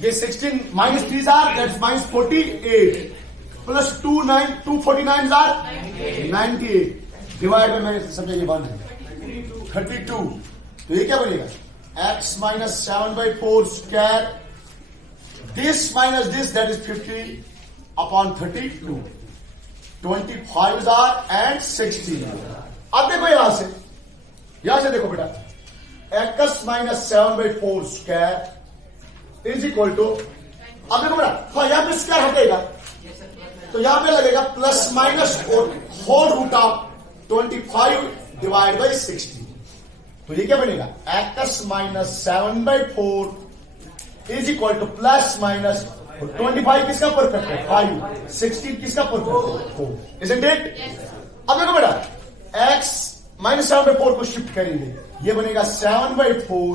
ये 16 minus 3 are that's minus 48 plus 249 are 98 divide में मैंने समझा ये 1 है 32। तो ये क्या बनेगा x minus 7/4 square this minus this that is 50 upon 32 25 are and 16। अब देखो यहां से देखो बेटा x minus 7/4 square is equal to, अब देखो बेटा हाँ यहां पे स्क्वायर हटेगा तो यहां पे लगेगा plus minus whole root of 25 divide by 60। तो ये क्या बनेगा x minus 7/4 is equal to plus minus 25 किसका परफेक्ट है 5, 16 किसका परफेक्ट है 4, इजंट इट? अब देखो बेटा x माइनस 7/4 को शिफ्ट करेंगे ये बनेगा 7/4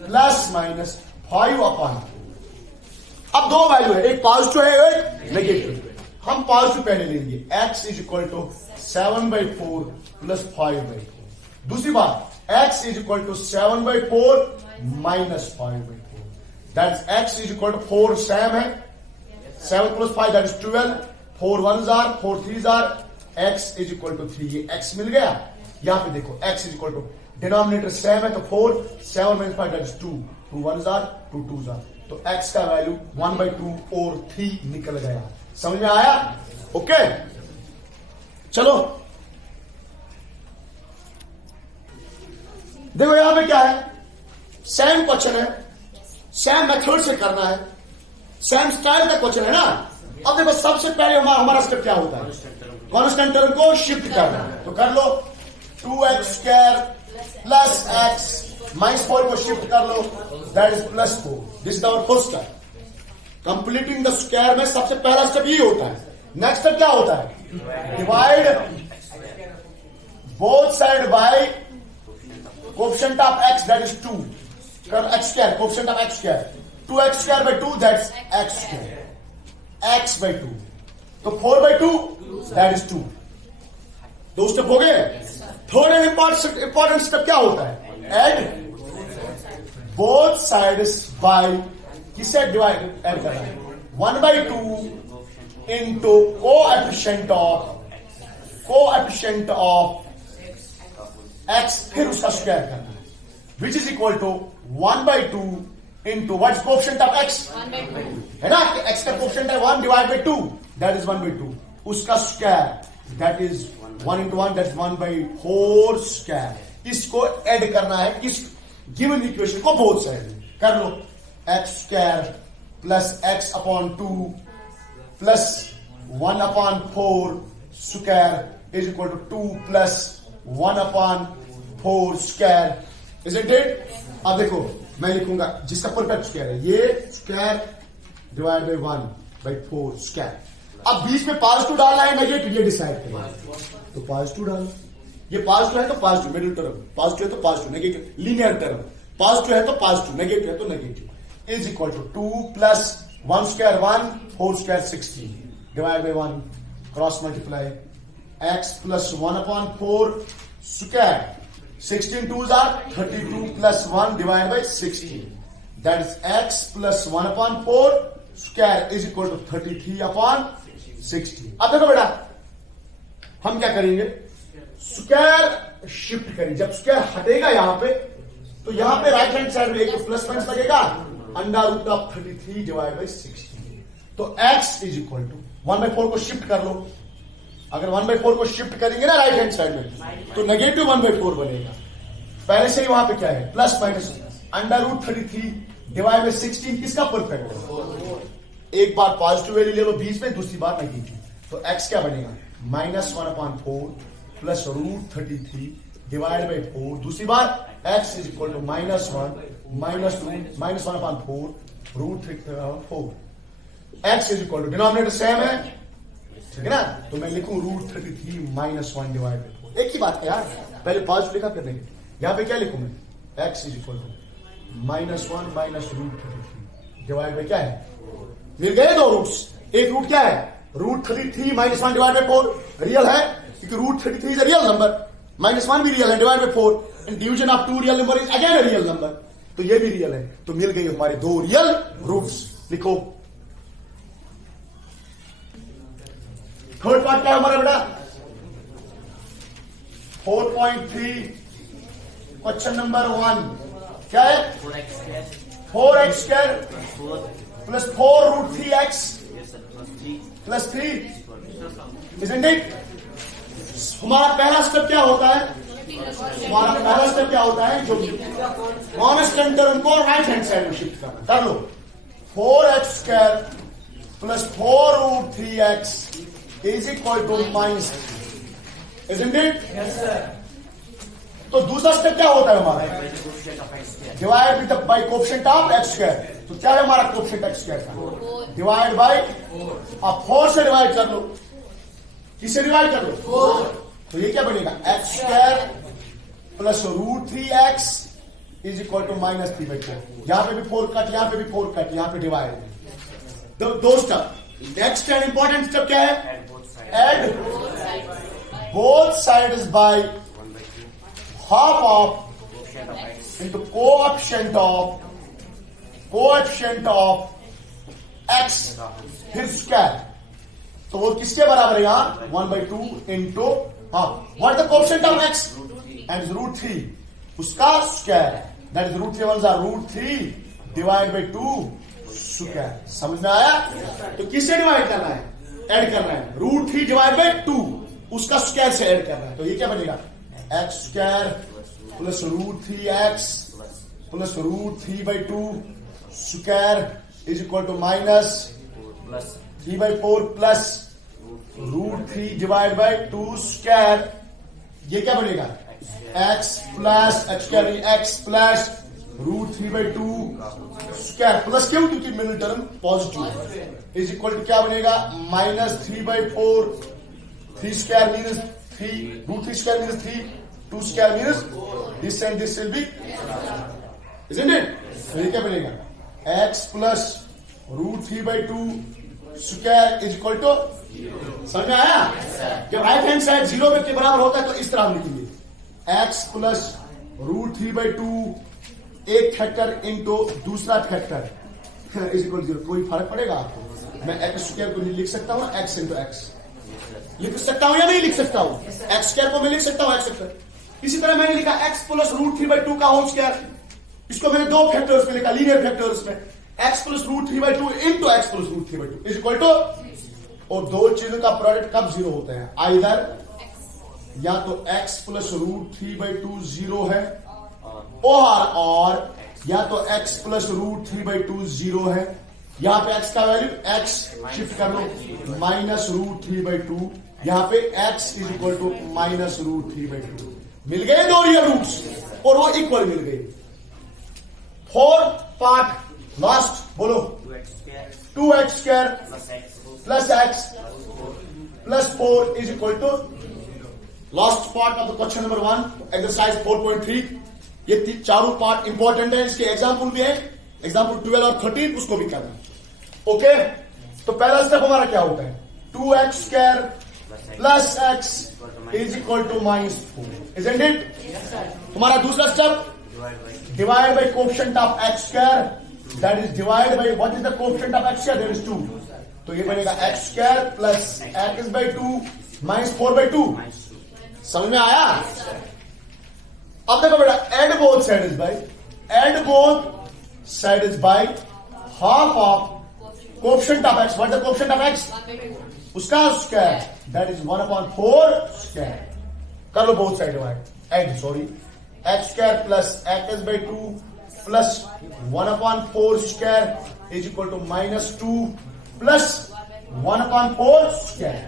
प्लस माइनस 5 अपॉन। अब दो वैल्यू है, एक पॉजिटिव है एक नेगेटिव। हम पॉजिटिव पहले लेंगे x is equal to 7/4 plus 5/4। दूसरी बात x is equal to 7/4 minus 5/4 that's x is equal to 4 same है 7 plus 5 that is 12 4 1s are 4 3s are x is equal to 3। ये x मिल गया। यहां पे देखो x is equal to denominator same है तो 4 7 minus 5 that is 2 2 1s are 2 2s are तो x का वैल्यू 1/2 और 3 निकल गया। समझ में आया? ओके चलो देखो यहां पे क्या है सेम क्वेश्चन है, सेम मेथड से करना है, सेम स्टाइल का क्वेश्चन है ना। अब देखो सबसे पहले हमारा स्टेप क्या होता है कांस्टेंट टर्म को शिफ्ट करना है। तो कर लो 2x square plus x minus 4 को शिफ्ट कर लो that is plus 4। This is our first step. Completing the square में सबसे पहला स्टेप ये होता है। नेक्स्ट स्टेप क्या होता है divide both side by coefficient of x that is 2 कर x square coefficient of x square 2x square by 2 that's x square x by 2 तो 4/2 दैट इज 2। दो स्टेप हो गए। थर्ड इंपॉर्टेंट स्टेप क्या होता है एड बोथ साइड्स बाय किससे divide add करना है 1/2 इंटू कोएफिशिएंट ऑफ x फिर उसका स्क्वायर करना है which is equal to 1/2 into what is coefficient of x है ना x का कोएफिशिएंट है 1 डिवाइड बाय 2 दैट इज 1/2 उसका square that is 1 into 1 that's 1/4 square. इसको ऐड करना है किस गिवन इक्वेशन को बोथ साइड कर लो x square plus x upon 2 plus 1/4 square is equal to 2 plus 1/4 square isn't it? अब देखो मैं लिखूंगा जिसका परफेक्ट स्क्वायर है ये स्क्वायर डिवाइड बाय 1/4 स्क्वायर। अब बीच में पॉजिटिव डालना है नेगेटिव ये डिसाइड करेंगे। तो पॉजिटिव डालो, ये पॉजिटिव है तो पॉजिटिव मिडिल टर्म, पॉजिटिव है तो positive negative linear term, positive है तो पॉजिटिव नेगेटिव है तो negative is equal to 2 plus 1 square 1 4 square 16 divide by 1 cross multiply x plus 1/4 square 16 2s are 32 plus 1 divide by 16 that is x plus 1/4 square is equal to 33/60। अब देखो बेटा हम क्या करेंगे स्क्वायर शिफ्ट करेंगे। जब स्क्वायर हटेगा यहां पे तो यहां पे राइट हैंड साइड में एक तो प्लस माइनस लगेगा under root of 33 divide by 60। तो x इज इक्वल टू 1/4 को शिफ्ट कर लो। अगर 1/4 को शिफ्ट करेंगे ना राइट हैंड साइड में तो नेगेटिव 1/4 बनेगा। पहले से ही वहां पे क्या है plus minus under root 33 divide by 16 किसका परफेक्ट है? एक बार पॉजिटिव वैल्यू ले लो बीच में, दूसरी बार नेगेटिव। तो x क्या बनेगा -1/4 प्लस रूट 33 डिवाइड बाई 4। दूसरी बार x is equal to -1/4 root 4। x is equal to denominator same है ठीक है ना, तो मैं लिखूं रूट 33 -1 डिवाइड बाई 4। एक ही बात है यार, पहले पॉजिटिव लिखा फिर नेगेटिव। यहां पे क्या लिखूं मैं x is equal to -1 minus root 33 divide by क्या है, मिल गए दो रूट्स। एक रूट क्या है रूट 33 -1 डिवाइड बाई 4 रियल है क्योंकि root 33 is a real number, -1 भी रियल है divide by 4 and division of 2 real number is again a real number, तो ये भी रियल है। तो मिल गई हमारे दो रियल रूट्स। लिखो। थर्ड पार्ट क्या है हमारा बेटा? 4.3 क्वेश्चन नंबर 1 क्या है? 4x square plus 4√3x plus 3, isn't it? हमारा पहला स्टेप क्या होता है? हमारा पहला स्टेप क्या होता है? जो कॉन्स्टेंट टर्म को राइट हैंड साइड में शिफ्ट करना। कर लो। 4x square plus 4√3x is equal to minus, isn't it? तो दूसरा स्टेप क्या होता है हमारा? Divide with by coefficient of x square. तो क्या है हमारा कोएफिशिएंट x स्क्वायर का? डिवाइड बाय, अब 4 से डिवाइड कर लो। किससे डिवाइड कर लो? 4। तो ये क्या बनेगा? x square plus √3x is equal to minus 3/4। यहां पे भी 4 कट, यहां पे भी 4 कट, यहां पे डिवाइड। दो step. Next and important step क्या है? Add both sides by half of into coefficient of x फिर स्क्वायर। तो वो किसके बराबर है यहां? 1/2 into, what the coefficient of x? And √3 उसका स्क्वायर, दैट इज √3 1 जा √3 डिवाइड बाय 2 स्क्वायर। समझ में आया? तो किससे डिवाइड करना है? ऐड करना है। √3 डिवाइड बाय 2 उसका स्क्वायर से ऐड करना है। तो ये क्या बनेगा? x square plus √3x plus √3/2 square is equal to minus 3/4 plus √3 divide by 2 square. ये क्या बनेगा? x plus x plus √3/2 square plus क्यों? क्योंकि middle term positive is equal to क्या बनेगा? Minus 3/4, 3 square minus 3, √3 square minus 3, 2 square minus this and this will be, isn't it? तो ये क्या बनेगा? x plus √3/2 square is equal to, समझ में आया? जब राइट हैंड साइड 0 के बराबर होता है तो इस तरह हम लिखेंगे x प्लस √3/2 एक फैक्टर इंटू दूसरा फैक्टर इज इक्वल 0। कोई फर्क पड़ेगा आपको? मैं x स्क्वायर को लिख सकता हूं x इंटू x लिख सकता हूं या नहीं लिख सकता हूं? x स्क्वायर को मैं लिख सकता हूं x स्क्वायर। इसी तरह मैंने लिखा x प्लस √3/2 का होल स्क्वायर। इसको मैंने दो फैक्टर्स में लिखा, लीनियर फैक्टर्स में। x plus √3/2 into x plus √3/2 is equal to, और दो चीजों का प्रोडक्ट कब 0 होता है? आइदर या तो x प्लस √3/2 0 है, और या तो x प्लस √3/2 0 है। यहां पे x का वैल्यू x शिफ्ट कर लो माइनस √3/2, यहां पे x is equal to minus √3/2। मिल गए दो रियल रूट्स और वो इक्वल मिल गए। 4 पार्ट लास्ट बोलो। 2x square plus x plus 4 is equal to last part of the question number 1 exercise 4.3। ये चारों पार्ट इंपॉर्टेंट है, इसके एग्जाम्पल भी है, एग्जाम्पल 12 और 13 उसको भी करना। ओके, तो पहला स्टेप हमारा क्या होता है? 2x square plus x is equal to minus 4, isn't it? तुम्हारा दूसरा step divide by coefficient of x square, that is divide by what is the coefficient of x square? That is 2। तो ये बनेगा x square plus x by 2 minus 4/2। समझ में आया? अब देखो बेटा, add both sides by half of coefficient of x। What is the coefficient of x? उसका स्क्वायर, दैट इज 1/4 स्क्वायर। कर लो both side divide, add sorry, x square plus x by 2 plus 1/4 square is equal to minus 2 plus 1/4 square.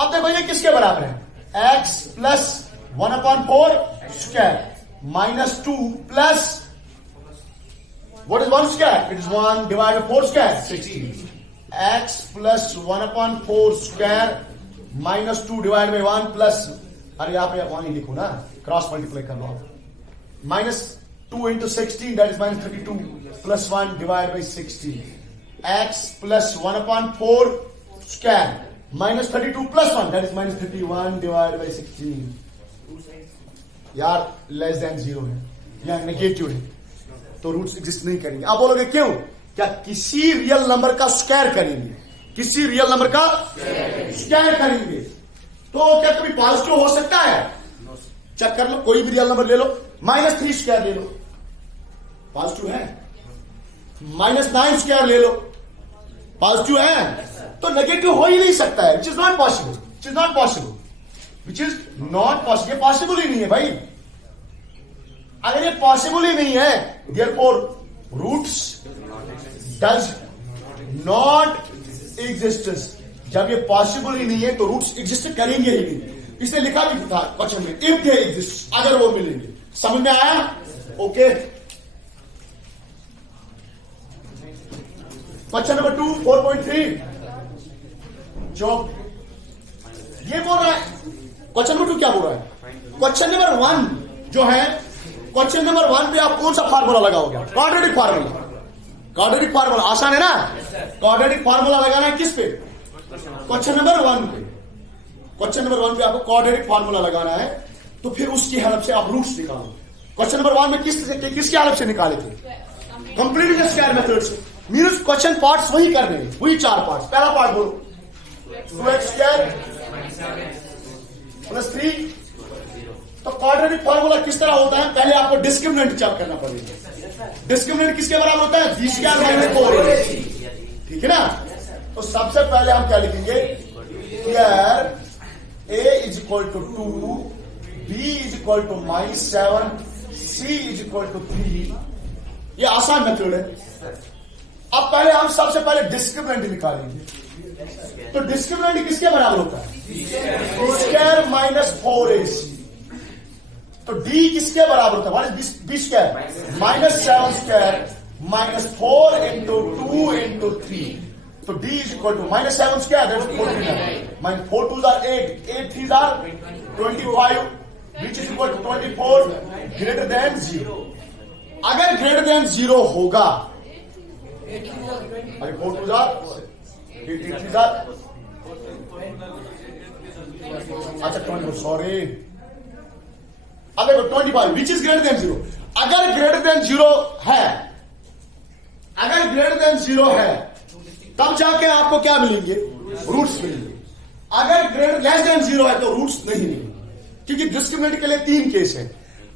अब देखो ये किसके बराबर है? x plus 1/4 square minus 2 plus what is 1 square? It is 1 divided by 4 square, 16. x plus 1/4 square minus 2 divided by 1 plus, अरे यहाँ पे आप 1 ही लिखो ना, क्रॉस मल्टीप्लाई कर लो। Minus 2 into 16 that is minus 32 plus 1 divide by 16। x plus 1/4 square minus 32 plus 1 that is minus 31 divide by 16। यार less than 0 है या नेगेटिव है तो रूट्स एग्जिस्ट नहीं करेंगे। आप बोलोगे क्यों? क्या किसी रियल नंबर का स्क्वायर करेंगे, किसी रियल नंबर का स्क्वायर करेंगे तो क्या कभी पॉजिटिव हो सकता है? चेक कर लो, कोई भी रियल नंबर ले लो, -3 स्क्वायर ले लो, पॉजिटिव है। -9 स्क्वायर ले लो, पॉजिटिव है। तो नेगेटिव हो ही नहीं सकता है, which is not possible, which is not possible, which is not possible. ये पॉसिबल ही नहीं है भाई। अगर ये पॉसिबल ही नहीं है, therefore roots does not existence. जब ये पॉसिबल ही नहीं है तो रूट्स एग्जिस्ट करेंगे ही नहीं। इसने लिखा भी था क्वेश्चन में, इफ दे एग्जिस्ट, अगर वो मिलेंगे। समझ में आया? ओके। क्वेश्चन नंबर 2 4.3 जो ये बोल रहा है, क्वेश्चन नंबर 2 क्या बोल रहा है? क्वेश्चन नंबर 1 जो है, क्वेश्चन नंबर 1 पे आप कौन सा फार्मूला लगाओगे? Quadratic formula. क्वाड्रेटिक फार्मूला आसान है ना? क्वाड्रेटिक फार्मूला लगाना है किस पे? क्वेश्चन नंबर 1 पे। क्वेश्चन नंबर 1 पे आपको क्वाड्रेटिक फार्मूला लगाना है, तो फिर उसकी हेल्प से आप रूट्स निकालो। क्वेश्चन नंबर 1 में किसकी हेल्प से निकाले थे? कंप्लीट द स्क्वायर मेथड से। मीन्स क्वेश्चन पार्ट्स वही करने हैं, वही 4 पार्ट्स। पहला पार्ट बोलो, 2x स्क्वायर प्लस 3। तो क्वाड्रेटिक फार्मूला किस तरह होता है? पहले आपको डिस्क्रिमिनेंट चेक करना पड़ेगा। डिस्क्रिमिनेंट किसके बराबर होता है? b square minus 4। ठीक है ना? तो सबसे पहले हम क्या लिखेंगे? Here a is equal to 2, b is equal to -7, c is equal to 3। ये आसान मेथड है। अब पहले हम सबसे पहले डिस्क्रिमिनेंट निकालेंगे। तो डिस्क्रिमिनेंट किसके बराबर होता है? b square minus 4ac। तो d किसके बराबर होता है? What is b square? -7 square minus 4 into 2 into 3। तो d is equal to -7 square, that is 14, minus 4 2s are 8, 8 3s are 25, which is equal to 24 greater than 0। अगर greater than 0 होगा, अरे 4 2s are 8 3s are, अच्छा 24, sorry. अब देखो 25 which is greater than 0। अगर greater than 0 है, अगर greater than 0 है, तब जाके आपको क्या मिलेंगे? रूट्स मिलेंगे। अगर ग्रेटर लेस देन 0 है तो रूट्स नहीं मिलेंगे, क्योंकि डिस्क्रिमिनेंट के लिए 3 केस है।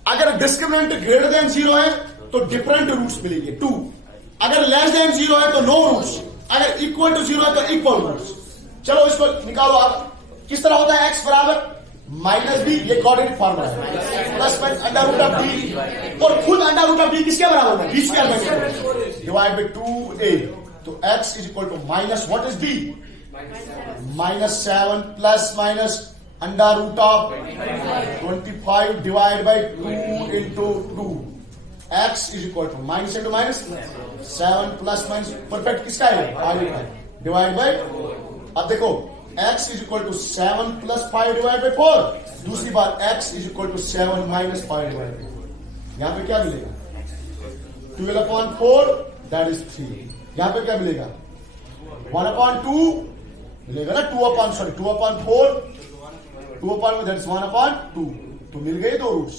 अगर डिस्क्रिमिनेंट ग्रेटर देन 0 है तो डिफरेंट रूट्स मिलेंगे 2। अगर लेस देन 0 है तो नो रूट्स। अगर इक्वल टू 0 है तो इक्वल रूट्स। चलो इसको निकालो आप। किस तरह होता है? x बराबर -b, ये क्वाड्रेटिक फार्मूला है, plus under root of b। और खुद अंडर रूट ऑफ b किसके बराबर है? b square minus divide by 2a। तो x is equal to minus, what is b? -7 plus minus under root of 25 divide by 2 into 2। x is equal to minus into minus 7 plus minus perfect किसका है? Divide by. अब देखो x is equal to 7 plus 5 divide by 4। दूसरी बार x is equal to 7 minus 5 divide by. यहां पे क्या मिलेगा? 12/4 दैट इज 3। यहां पे क्या मिलेगा? 1/2 मिलेगा ना, 2/4 2/4 दैट इज 1/2। तो मिल गए 2 रूट्स।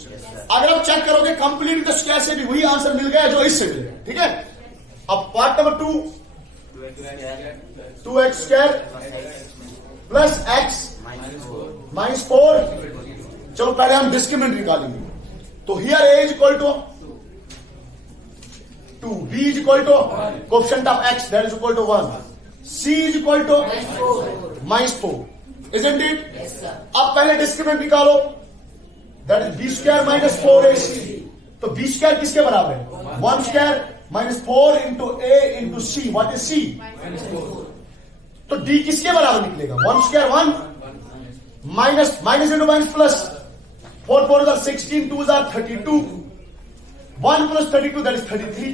अगर आप चेक करोगे कंप्लीट द स्क्वायर से भी वही आंसर मिल गया जो इससे मिलेगा। ठीक है? अब part number 2, 2x square plus x minus 4। चलो पहले हम डिस्क्रिमिनेंट निकालेंगे। तो here a is equal to 2, b is equal to coefficient of x that is equal to 1, c is equal to -4, isn't it? अब पहले डिस्क्रिमिनेंट निकालो, that is b square minus 4ac। तो b square किसके बराबर है? 1 square minus 4 into a into c। What is c? तो d किसके बराबर निकलेगा? 1 square 1 minus minus into minus plus 4 4 are 16, 2s are 32, 1 plus 32 that is 33,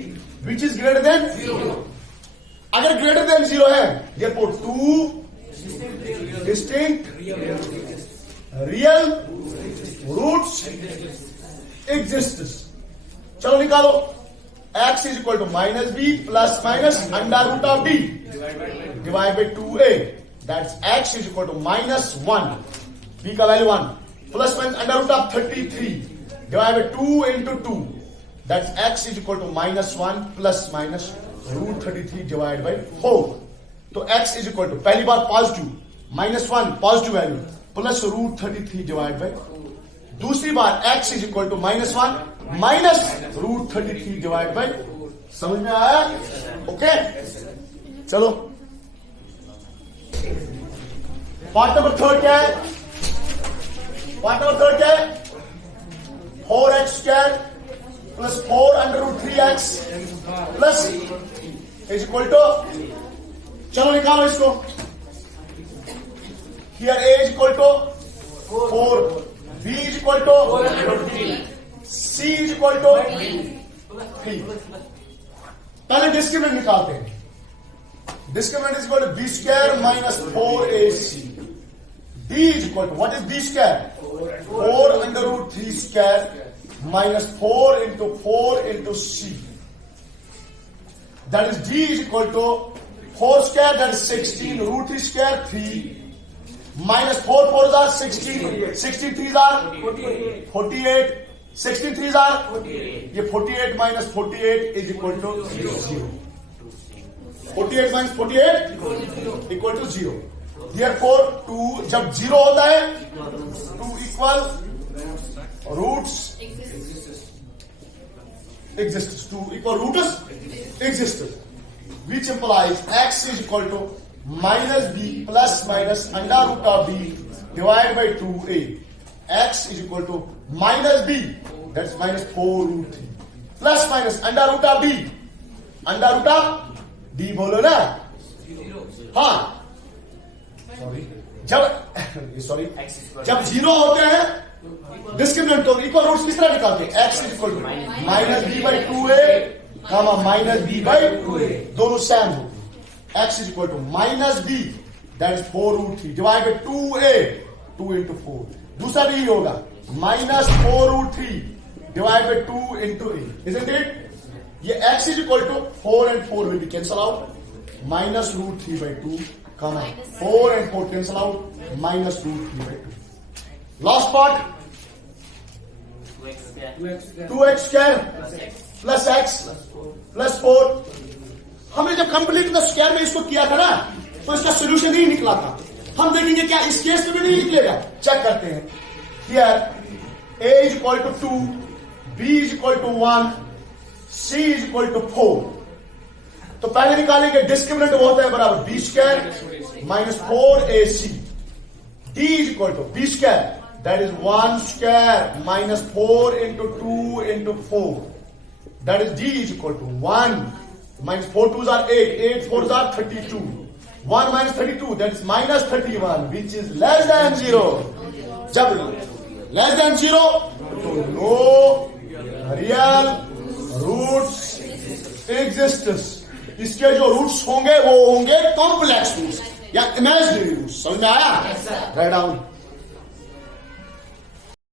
which is greater than 0। अगर greater than 0 है, therefore 2 distinct real roots exist। चलो निकालो, x is equal to -b plus minus under root of d divided by 2a, that's x is equal to -1, b का value 1 plus minus under root of 33 divided by 2 into 2, that's x is equal to -1 plus minus √33 divide by 4। तो x is equal to पहली बार positive -1 positive value plus √33 divide by, दूसरी बार x is equal to -1 minus √33 divide by. समझ में आया? Okay चलो part number 3 क्या है? पार्ट नंबर 3 क्या है? 4x square plus 4 √3x plus is equal to, चलो निकालो इसको। Here a is equal to 4, b is equal to c is equal to 3। पहले डिस्क्रिमिनेंट निकालते हैं। Discriminant is equal to b square minus 4ac। b is equal to what is b square? 4 √3 square minus 4 into 4 into c. That is d is equal to 4 square, that is 16, √3 square 3 minus 4 4s are 16, 16 3s are 48, 16 3s are 48. ये 48 minus 48 is equal to 0. 48 minus 48 equal to 0. Therefore 2 जब 0 होता है 2 equal roots exists, 2 equal roots exists, which implies x is equal to minus b plus minus under root of b divided by 2a. X is equal to minus b, that's minus 4√3 plus minus under root of b, under root of d बोलो ना, हाँ sorry जब जब 0 होते हैं discriminant तो equal roots किस तरह निकालते हैं? x is equal to minus b by 2a comma minus b by 2a, दोनों सेम होते हैं। x is equal to minus b that is 4√3 divide by 2a, 2 into 4। दूसरा भी होगा minus 4√3 divide by 2 into a, isn't it? ये x is equal to 4 and 4 will be cancel out, minus √3 by 2 comma 4 and 4 cancel out, minus √3 by 2। Last part 2x square plus x plus 4। हमने जब complete the square में इसको किया था ना तो इसका सोल्यूशन नहीं निकला था। हम देखेंगे क्या इस केस में भी नहीं निकलेगा, चेक करते हैं। Here a is equal to 2, b is equal to 1, c is equal to 4। तो पहले निकालेंगे डिस्क्रिमिनेंट वो होता है बराबर b square minus 4ac, d is equal to b square that is 1 square minus 4 into 2 into 4, that is d is equal to 1 minus 4 2s are 8, 8 4s are 32, 1 minus 32 that is minus 31, which is less than 0. जब less than 0 तो no real roots exists। इसके जो roots होंगे वो होंगे complex roots या imaginary roots. समझ में आया? Write down.